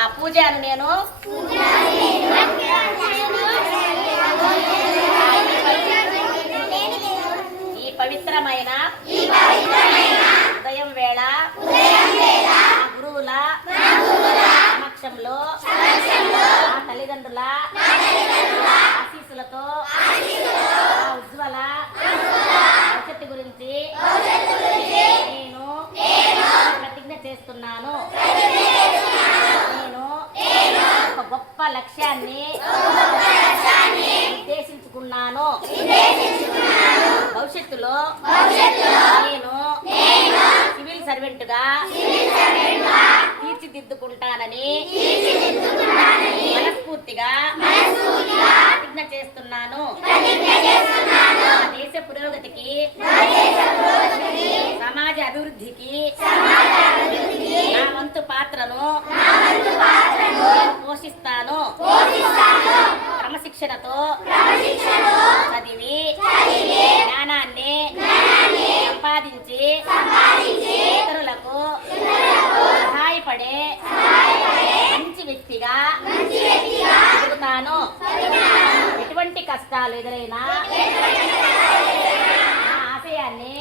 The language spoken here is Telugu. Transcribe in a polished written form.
ఆ పూజను నేను ఈ పవిత్రమైన ఉదయం వేళ గురువుల సమక్షంలో ఆ తల్లిదండ్రుల ఆశీస్సులతో ఆ ఉజ్వల భవిష్యత్తు గురించి నేను ప్రతిజ్ఞ చేస్తున్నాను. నేను ఒక గొప్ప లక్ష్యాన్ని నిర్దేశించుకున్నాను. భవిష్యత్తులో నేను సివిల్ సర్వెంట్గా తీర్చిదిద్దుకుంటానని మనస్ఫూర్తిగా ప్రతిజ్ఞ చేస్తున్నాను. దేశ పురోగతికి, సమాజ అభివృద్ధికి నా వంతు పాత్రను పోషిస్తాను. క్రమశిక్షణతో చదివి జ్ఞానాన్ని సంపాదించి ఇతరులకు సహాయపడే మంచి వ్యక్తిగా ఎదుగుతాను. ఎటువంటి కష్టాలు ఎదురైనా నా ఆశయాన్ని